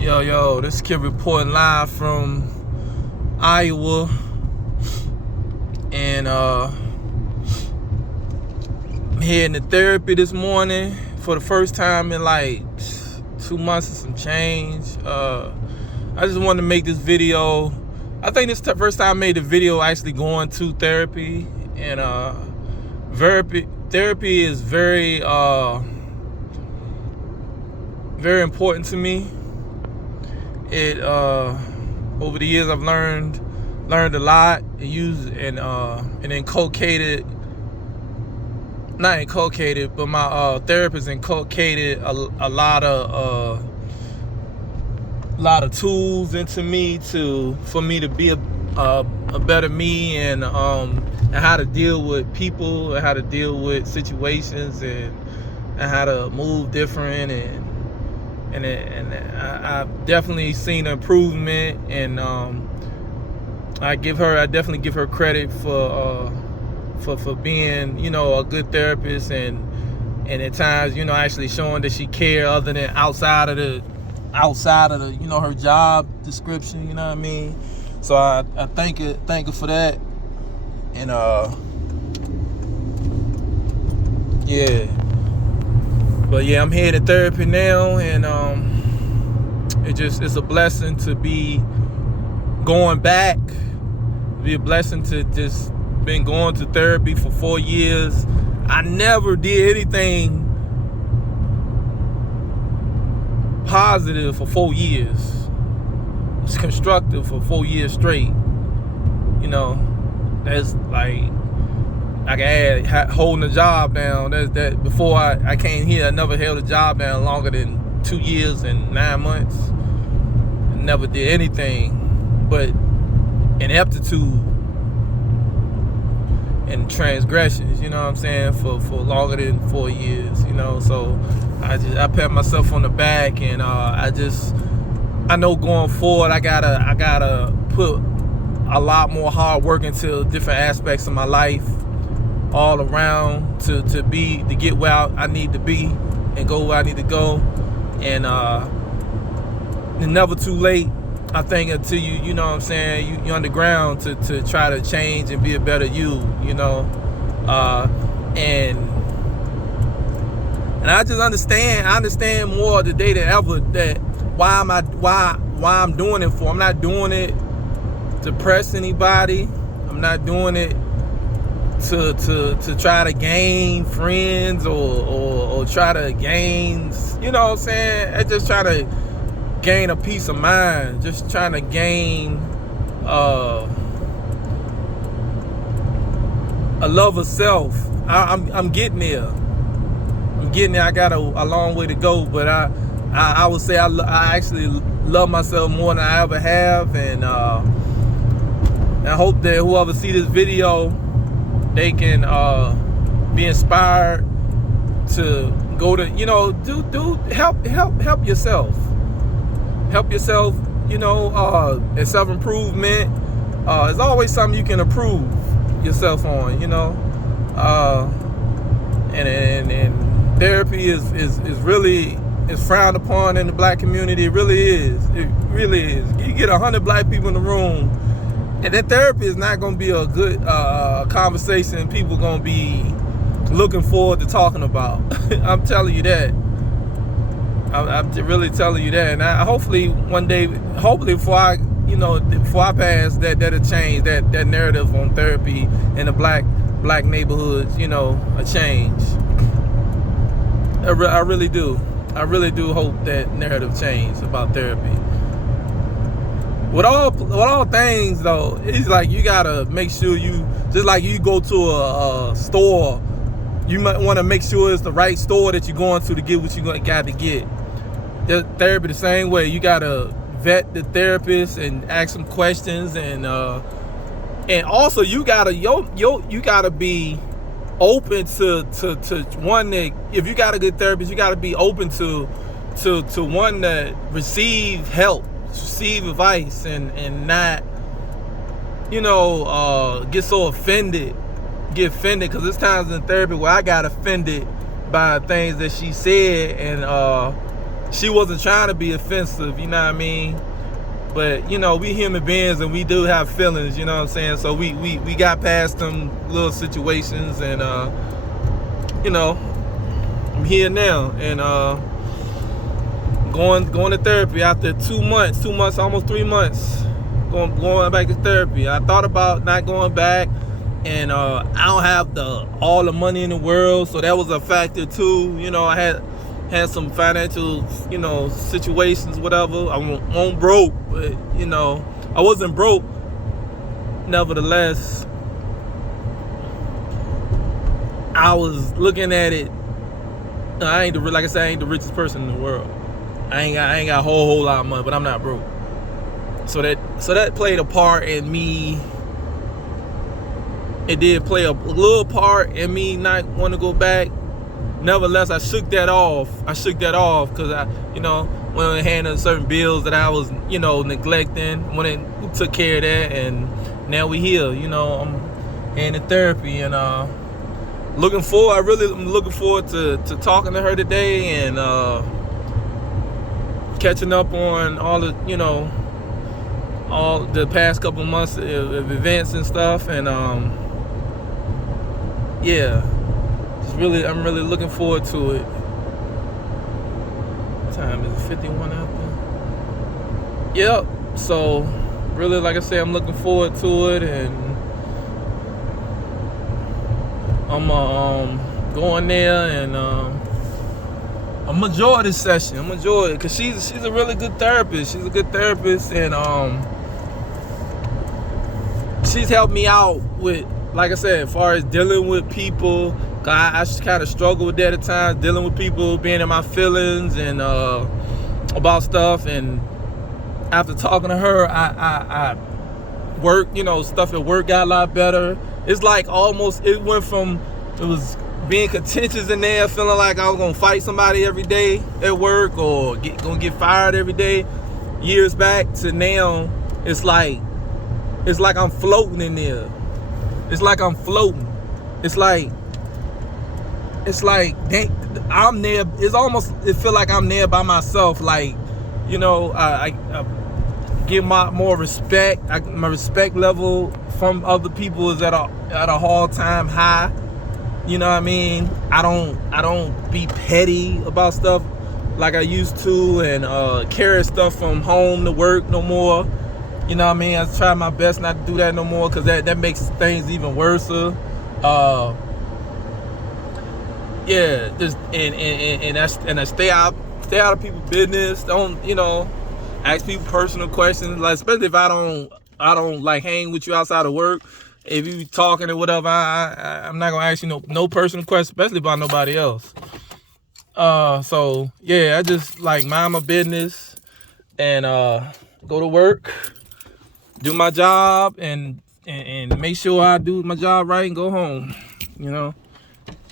Yo, this kid reporting live from Iowa. And I'm heading to therapy this morning for the first time in like 2 months and some change. I just wanted to make this video. I think this is the first time I made a video actually going to therapy. And therapy is very important to me. It over the years I've learned a lot and but my therapist inculcated a lot of tools into me for me to be a better me, and how to deal with people, and how to deal with situations, and how to move different, and I've definitely seen improvement, and I definitely give her credit for being, a good therapist, and at times, actually showing that she cares other than outside of the her job description, you know what I mean? So I thank her for that. And But yeah, I'm headed to therapy now, and it's a blessing to be going back. Be a blessing to just been going to therapy for 4 years. I never did anything positive for 4 years. It's constructive for 4 years straight. That's like I had holding a job down. That before I came here, I never held a job down longer than 2 years and 9 months. I never did anything but ineptitude and transgressions, you know what I'm saying, for longer than 4 years, So I pat myself on the back, and I know going forward I gotta put a lot more hard work into different aspects of my life, all around, to get where I need to be and go where I need to go. And it's never too late, I think, until you know what I'm saying, you're underground to try to change and be a better you, and I just understand more today than ever that why I'm doing it for. I'm not doing it to press anybody. I'm not doing it to try to gain friends or try to gain, you know what I'm saying? I just try to gain a peace of mind, just trying to gain a love of self. I'm getting there. I got a long way to go, but I would say I actually love myself more than I ever have, and I hope that whoever see this video, they can be inspired to go to, help yourself. Help yourself, and self-improvement. There's always something you can improve yourself on, and therapy is really frowned upon in the black community. It really is. You get 100 black people in the room, and that therapy is not going to be a good conversation people going to be looking forward to talking about. I'm telling you that. I'm really telling you that, and hopefully one day, before I pass, that'll change that narrative on therapy in the black neighborhoods. A change. I really do. I really do hope that narrative changes about therapy. With all things though, it's like you gotta make sure just like you go to a store, you might want to make sure it's the right store that you're going to get what you got to get. The therapy the same way. You gotta vet the therapist and ask some questions, and also you gotta be open to one that, if you got a good therapist, you gotta be open to one that receive advice, and not get so offended, because there's times in therapy where I got offended by things that she said, and she wasn't trying to be offensive, you know what I mean? But, you know, we human beings and we do have feelings, you know what I'm saying? So we got past them little situations, and, you know, I'm here now, and going to therapy after 2 months, almost 3 months, going back to therapy. I thought about not going back, and I don't have all the money in the world, so that was a factor too. You know, I had some financial, you know, situations, whatever. I won't broke, but, you know, I wasn't broke. Nevertheless, I was looking at it. I ain't like I said, I ain't the richest person in the world. I ain't got a whole lot of money, but I'm not broke. So that played a part in me. It did play a little part in me not want to go back. Nevertheless, I shook that off because I, you know, when I handled certain bills that I was, you know, neglecting, when it took care of that, and now we here. You know, I'm in therapy, and I'm looking forward to talking to her today, and catching up on all the, you know, all the past couple months of events and stuff, and yeah, I'm really looking forward to it. What time is it? 51 out there? Yep. So really, like I said, I'm looking forward to it, and I'm going there, and I'm gonna enjoy this session. I'm gonna enjoy it because she's a really good therapist. She's a good therapist, and she's helped me out with, like I said, as far as dealing with people. I kind of struggle with that at times, dealing with people, being in my feelings and about stuff. And after talking to her, I work, you know, stuff at work got a lot better. It's like almost, it was being contentious in there, feeling like I was gonna fight somebody every day at work, or gonna get fired every day. Years back to now, it's like I'm floating in there. It's like I'm floating. It's like I'm there. It's almost, it feel like I'm there by myself. Like, you know, I give more respect. My respect level from other people is at a all-time high. You know what I mean? I don't be petty about stuff like I used to, and carry stuff from home to work no more. You know what I mean? I try my best not to do that no more, because that makes things even worse. Yeah, just and I stay out of people's business. Don't, you know, ask people personal questions, like, especially if I don't like hang with you outside of work. If you talking or whatever, I'm not gonna ask you no personal questions, especially about nobody else. So yeah, I just like mind my business and go to work, do my job, and make sure I do my job right and go home. You know.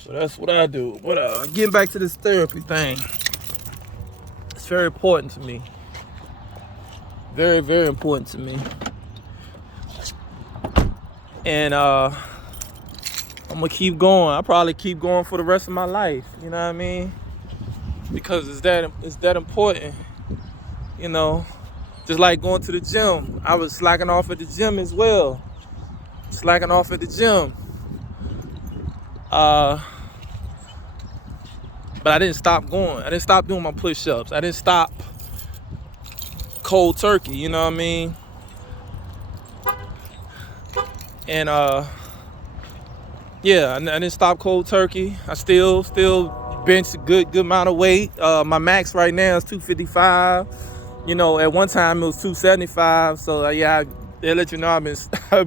So that's what I do. Getting back to this therapy thing, it's very important to me. Very, very important to me. And I'm gonna keep going. I'll probably keep going for the rest of my life. You know what I mean? Because it's that important. You know, just like going to the gym. I was slacking off at the gym as well. But I didn't stop going. I didn't stop doing my push-ups. I didn't stop cold turkey, you know what I mean? And yeah, I didn't stop cold turkey. I still bench a good amount of weight. My max right now is 255. You know, at one time it was 275. So yeah, they let you know I've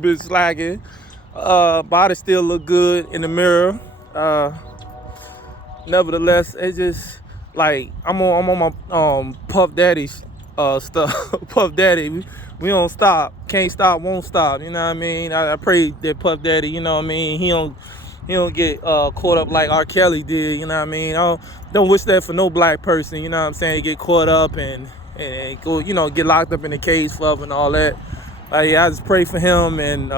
been slacking. Body still look good in the mirror. Nevertheless, it's just like I'm on my Puff Daddy stuff. Puff Daddy, we don't stop, can't stop, won't stop. You know what I mean? I pray that Puff Daddy, you know what I mean, he don't get caught up like R. Kelly did. You know what I mean? I don't wish that for no black person. You know what I'm saying? Get caught up and go, you know, get locked up in the cage forever and all that. Yeah, I just pray for him, and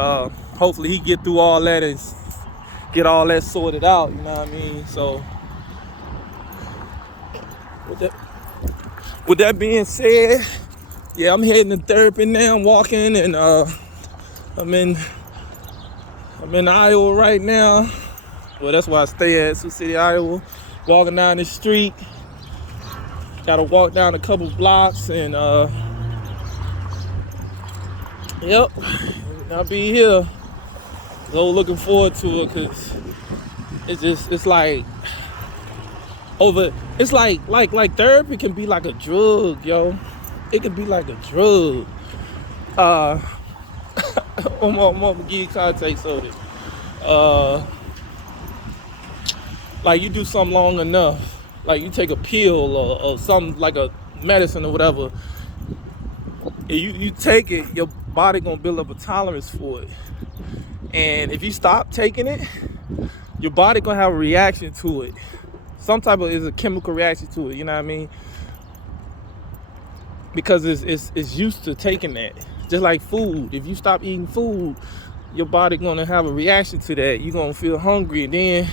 hopefully he get through all that and get all that sorted out. You know what I mean? So. With that. with that being said, yeah, I'm heading to therapy now. I'm walking, and I'm in Iowa right now. Well, that's where I stay at, Sioux City, Iowa. Walking down the street. Gotta walk down a couple blocks, and yep, I'll be here. So looking forward to it, cause it's like therapy can be like a drug, yo. It can be like a drug. I'm gonna give you context of it. Like you do something long enough, like you take a pill or something like a medicine or whatever, you take it, your body gonna build up a tolerance for it. And if you stop taking it, your body gonna have a reaction to it. Some type of is a chemical reaction to it, you know what I mean? Because it's used to taking that. Just like food. If you stop eating food, your body gonna have a reaction to that. You're gonna feel hungry, and then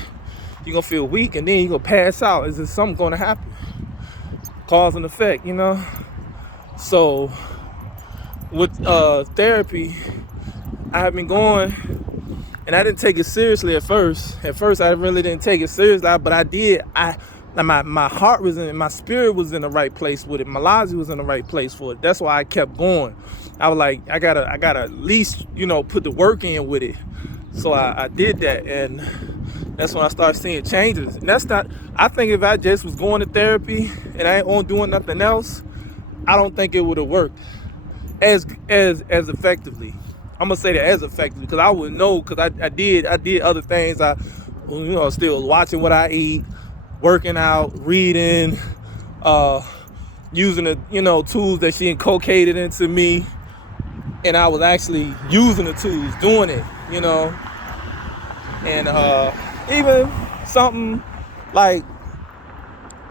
you're gonna feel weak, and then you're gonna pass out. Is there something gonna happen? Cause and effect, you know? So with therapy, I have been going, and I didn't take it seriously at first. At first, I really didn't take it seriously, but I did. My heart was in, my spirit was in the right place with it. My logic was in the right place for it. That's why I kept going. I was like, I gotta at least, put the work in with it. So I did that, and that's when I started seeing changes. And that's not. I think if I just was going to therapy and I ain't on doing nothing else, I don't think it would have worked as effectively. I'm gonna say that as effectively, because I would know, because I did other things. I still watching what I eat, working out, reading, using the tools that she inculcated into me, and I was actually using the tools, doing it, and even something like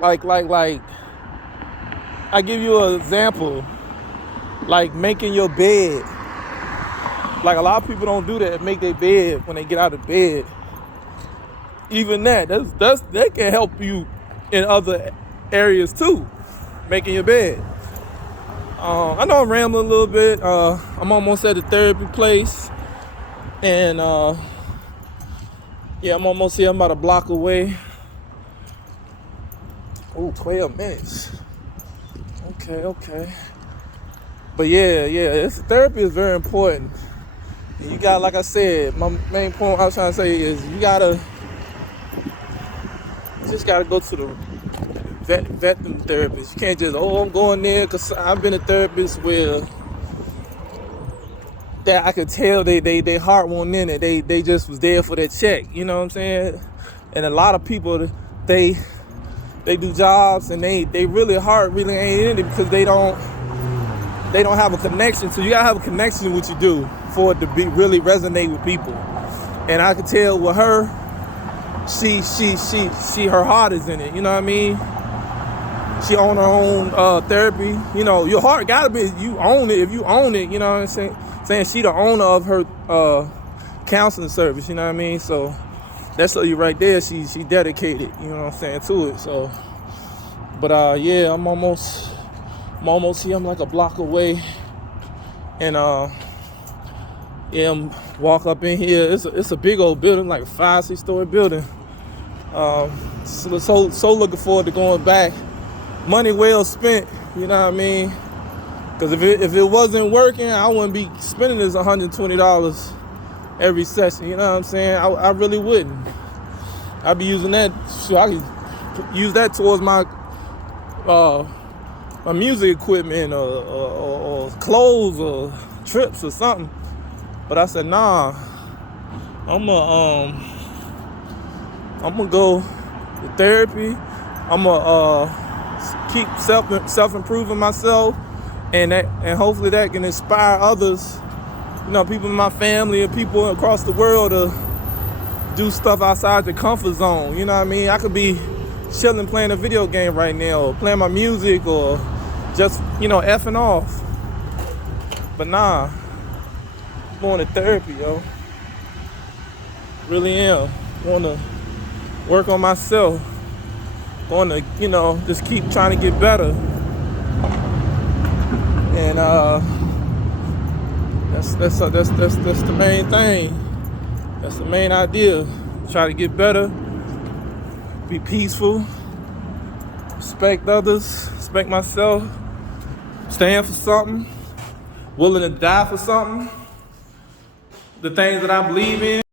I give you an example, like making your bed. Like a lot of people don't do that, make their bed when they get out of bed. Even that can help you in other areas too, making your bed. I know I'm rambling a little bit. I'm almost at the therapy place, and I'm almost here. I'm about a block away. Oh, 12 minutes. Okay. But yeah, therapy is very important. And you got, like I said, my main point I was trying to say is you just gotta go to the vet them therapists. You can't just, I'm going there, because I've been a therapist where that I could tell they heart wasn't in it. They just was there for that check, you know what I'm saying? And a lot of people, they do jobs and they really heart really ain't in it, because they don't have a connection. So you gotta have a connection to what you do for it to be really resonate with people. And I could tell with her, she her heart is in it, you know what I mean? She own her own therapy. Your heart gotta be, you own it. If you own it, you know what I'm saying? She the owner of her counseling service, you know what I mean? So that's you right there. She dedicated, you know what I'm saying, to it. So, but I'm almost here. I'm like a block away, and I'm walk up in here. It's a big old building, like a 5-6 story building. So looking forward to going back. Money well spent, you know what I mean? Because if it wasn't working, I wouldn't be spending this $120 every session, you know what I'm saying? I really wouldn't. I'd be using that, I could use that towards my music equipment or clothes or trips or something. But I said, nah, I'm gonna go to therapy. I'm gonna keep self-improving myself, and hopefully that can inspire others, people in my family and people across the world to do stuff outside the comfort zone. You know what I mean? I could be chilling playing a video game right now, or playing my music, or just effing off. But nah, I'm going to therapy, yo. Really am. Going to work on myself. Going to just keep trying to get better. And that's the main thing. That's the main idea. Try to get better, be peaceful, respect others, respect myself, stand for something, willing to die for something, the things that I believe in.